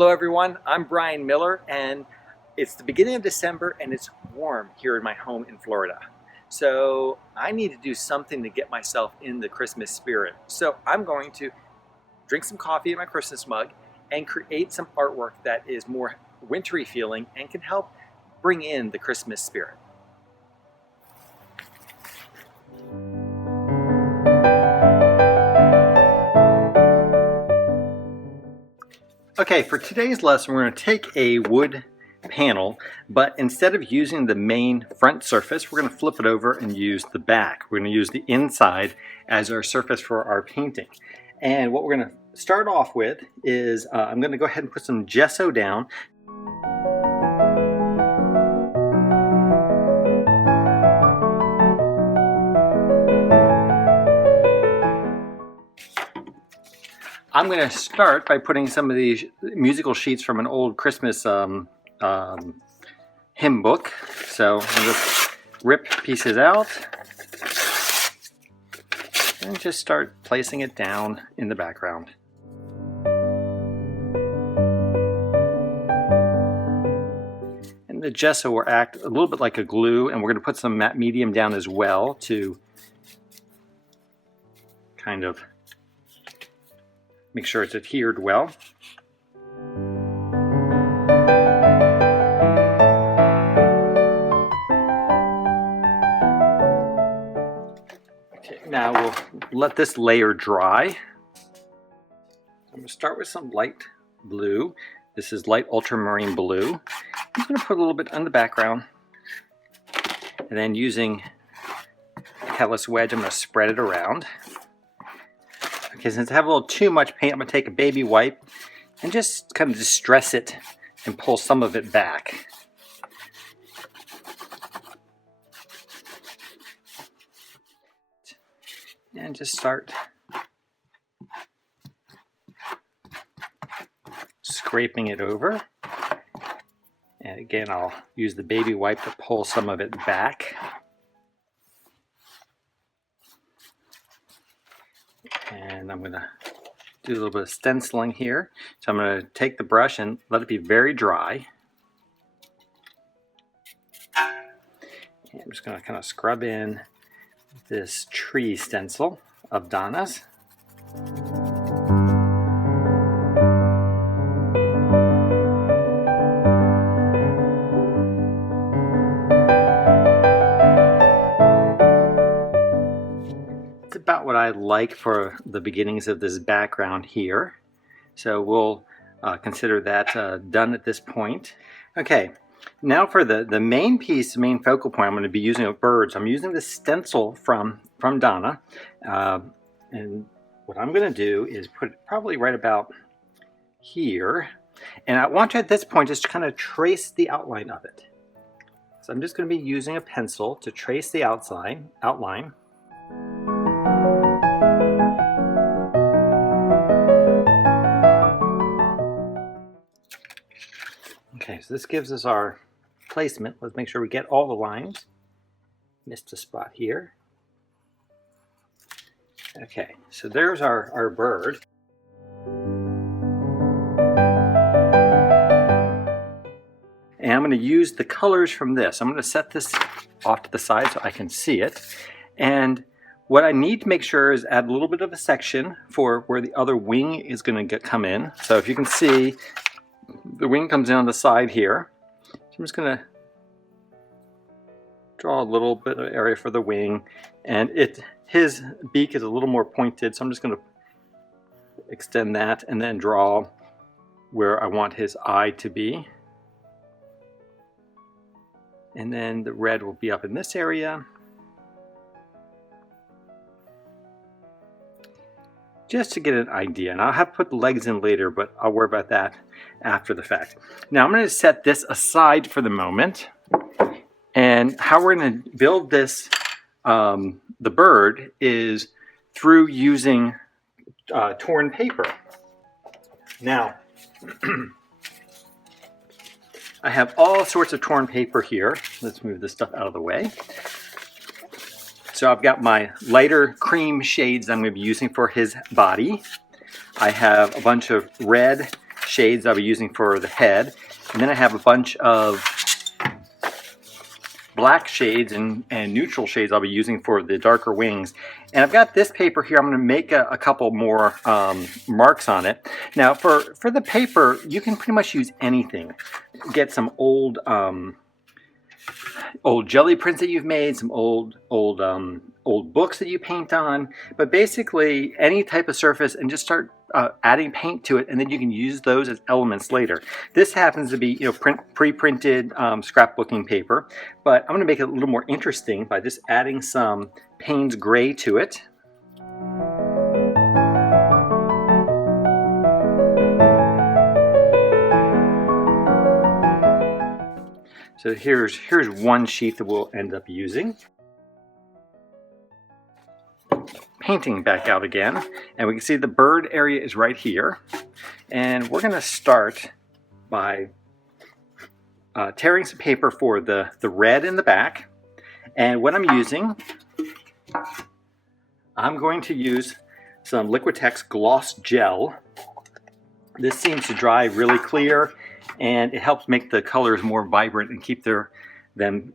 Hello everyone, I'm Brian Miller and it's the beginning of December and it's warm here in my home in Florida. So I need to do something to get myself in the Christmas spirit. So I'm going to drink some coffee in my Christmas mug and create some artwork that is more wintry feeling and can help bring in the Christmas spirit. Okay, for today's lesson, we're going to take a wood panel, but instead of using the main front surface, we're going to flip it over and use the back. We're going to use the inside as our surface for our painting. And what we're going to start off with is I'm going to go ahead and put some gesso down. I'm going to start by putting some of these musical sheets from an old Christmas hymn book. So I'll just rip pieces out and just start placing it down in the background. And the gesso will act a little bit like a glue, and we're going to put some matte medium down as well to kind of make sure it's adhered well. Okay, now we'll let this layer dry. I'm going to start with some light blue. This is light ultramarine blue. I'm going to put a little bit on the background. And then using a Kellis wedge, I'm going to spread it around. Okay, since I have a little too much paint, I'm going to take a baby wipe and just kind of distress it and pull some of it back. And just start scraping it over. And again, I'll use the baby wipe to pull some of it back. And I'm going to do a little bit of stenciling here. So I'm going to take the brush and let it be very dry. And I'm just going to kind of scrub in this tree stencil of Donna's. About what I like for the beginnings of this background here. So we'll consider that done at this point. Okay, now for the main piece, the main focal point, I'm going to be using a bird. So I'm using the stencil from Donna. And what I'm going to do is put it probably right about here. And I want to, at this point, just kind of trace the outline of it. So I'm just going to be using a pencil to trace the outline. Okay, so this gives us our placement. Let's make sure we get all the lines. Missed a spot here. Okay, so there's our bird. And I'm going to use the colors from this. I'm going to set this off to the side so I can see it. And what I need to make sure is add a little bit of a section for where the other wing is going to come in. So if you can see, the wing comes in on the side here. So I'm just going to draw a little bit of area for the wing, and his beak is a little more pointed, so I'm just going to extend that and then draw where I want his eye to be. And then the red will be up in this area. Just to get an idea, and I'll have to put the legs in later, but I'll worry about that after the fact. Now I'm going to set this aside for the moment, and how we're going to build this, the bird, is through using torn paper. Now, I have all sorts of torn paper here. Let's move this stuff out of the way. So I've got my lighter cream shades I'm going to be using for his body. I have a bunch of red shades I'll be using for the head. And then I have a bunch of black shades and neutral shades I'll be using for the darker wings. And I've got this paper here. I'm going to make a couple more marks on it. Now for the paper, you can pretty much use anything. Get some old jelly prints that you've made, some old books that you paint on, but basically any type of surface, and just start adding paint to it, and then you can use those as elements later. This happens to be, you know, pre-printed scrapbooking paper, but I'm going to make it a little more interesting by just adding some Paynes Gray to it. So here's one sheet that we'll end up using. Painting back out again, and we can see the bird area is right here, and we're going to start by tearing some paper for the red in the back. And what I'm using, I'm going to use some Liquitex gloss gel. This seems to dry really clear, and it helps make the colors more vibrant and keep them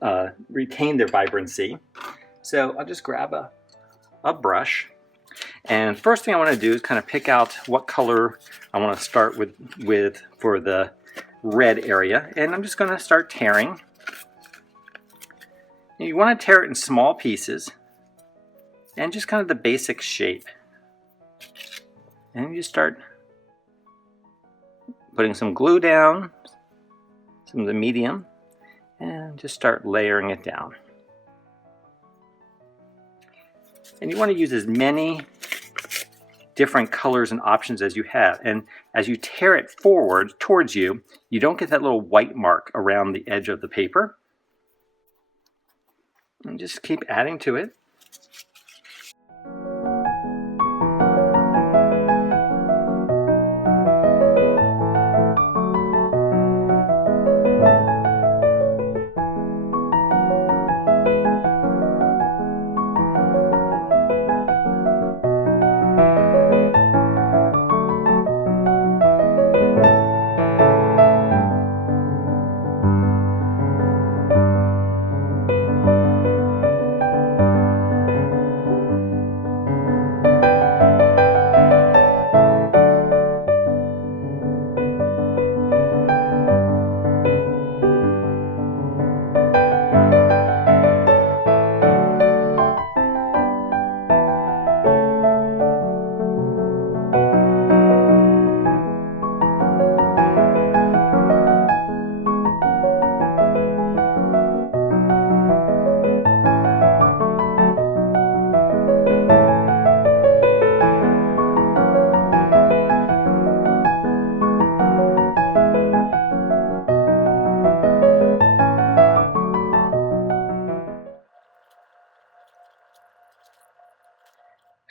retain their vibrancy. So I'll just grab a brush, and first thing I want to do is kind of pick out what color I want to start with for the red area, and I'm just going to start tearing. And you want to tear it in small pieces and just kind of the basic shape, and you start putting some glue down, some of the medium, and just start layering it down. And you want to use as many different colors and options as you have. And as you tear it forward towards you, you don't get that little white mark around the edge of the paper. And just keep adding to it.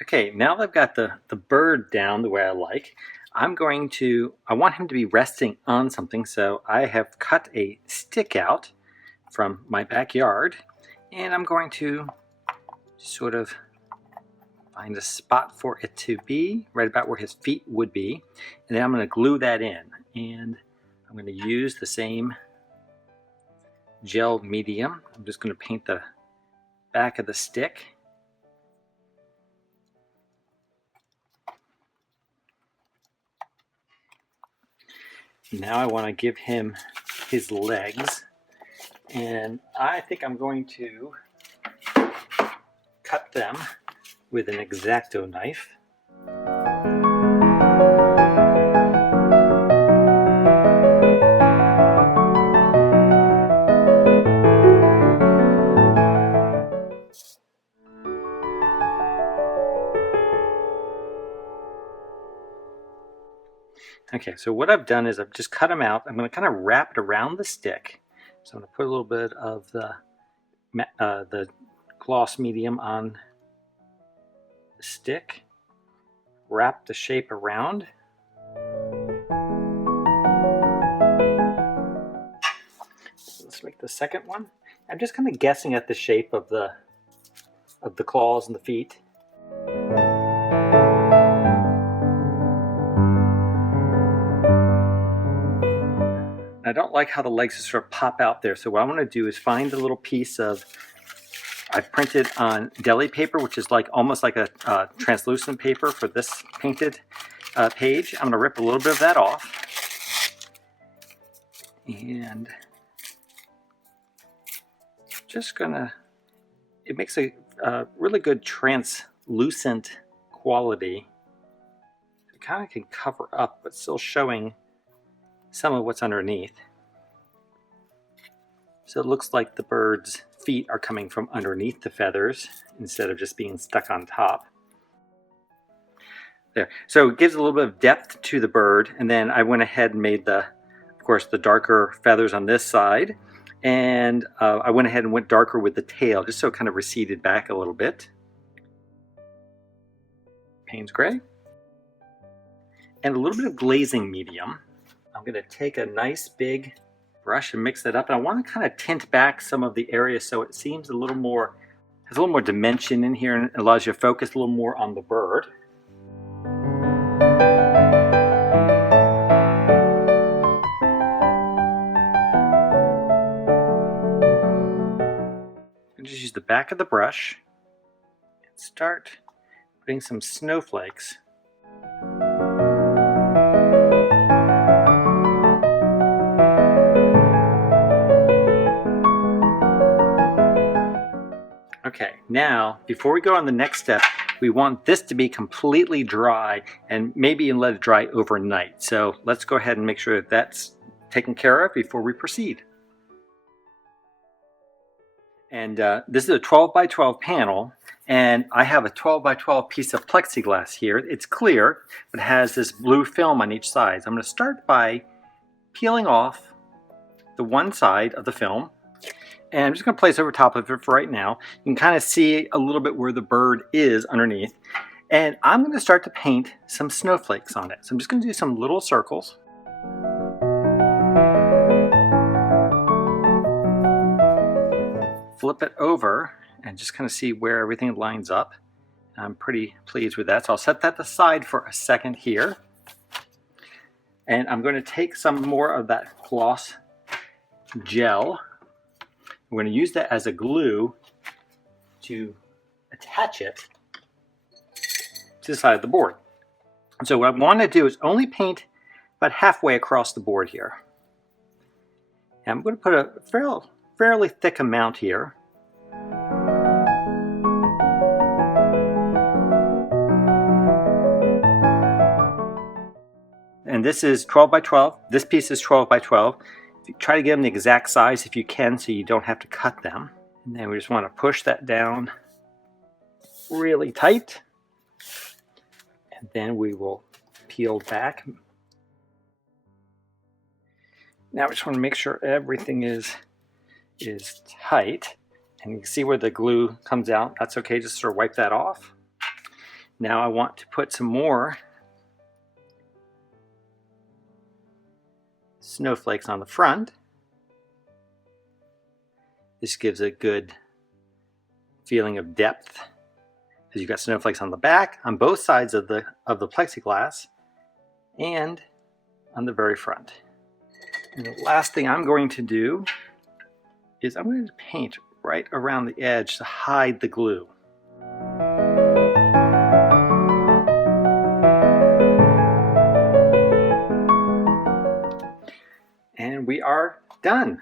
Okay, now that I've got the bird down the way I like, I want him to be resting on something, so I have cut a stick out from my backyard, and I'm going to sort of find a spot for it to be, right about where his feet would be, and then I'm going to glue that in, and I'm going to use the same gel medium. I'm just going to paint the back of the stick. Now I want to give him his legs, and I think I'm going to cut them with an X-Acto knife. Okay, so what I've done is I've just cut them out. I'm going to kind of wrap it around the stick. So I'm going to put a little bit of the gloss medium on the stick, wrap the shape around. Let's make the second one. I'm just kind of guessing at the shape of the claws and the feet. don't like how the legs just sort of pop out there. So what I want to do is find a little piece of, I've printed on deli paper, which is like almost like a translucent paper for this painted page. I'm going to rip a little bit of that off. And just gonna, it makes a really good translucent quality. It kind of can cover up, but still showing some of what's underneath. So it looks like the bird's feet are coming from underneath the feathers instead of just being stuck on top. There. So it gives a little bit of depth to the bird, and then I went ahead and made of course, the darker feathers on this side, and I went ahead and went darker with the tail, just so it kind of receded back a little bit. Paynes Gray. And a little bit of Glazing Medium. I'm going to take a nice big brush and mix it up. And I want to kind of tint back some of the area so it seems a little more, has a little more dimension in here and allows you to focus a little more on the bird. And just use the back of the brush and start putting some snowflakes. Okay, now before we go on the next step, we want this to be completely dry and maybe let it dry overnight. So let's go ahead and make sure that that's taken care of before we proceed. And this is a 12 by 12 panel, and I have a 12 by 12 piece of plexiglass here. It's clear, but it has this blue film on each side. So I'm going to start by peeling off the one side of the film. And I'm just going to place over top of it for right now. You can kind of see a little bit where the bird is underneath. And I'm going to start to paint some snowflakes on it. So I'm just going to do some little circles. Flip it over and just kind of see where everything lines up. I'm pretty pleased with that. So I'll set that aside for a second here. And I'm going to take some more of that gloss gel. We're going to use that as a glue to attach it to the side of the board. So what I want to do is only paint about halfway across the board here. And I'm going to put a fairly thick amount here. And this is 12 by 12. This piece is 12 by 12. Try to get them the exact size if you can so you don't have to cut them. And then we just want to push that down really tight. And then we will peel back. Now we just want to make sure everything is tight. And you can see where the glue comes out. That's okay, just sort of wipe that off. Now I want to put some more snowflakes on the front. This gives a good feeling of depth because you've got snowflakes on the back, on both sides of the plexiglass, and on the very front. And the last thing I'm going to do is I'm going to paint right around the edge to hide the glue. And we are done.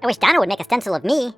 I wish Donna would make a stencil of me.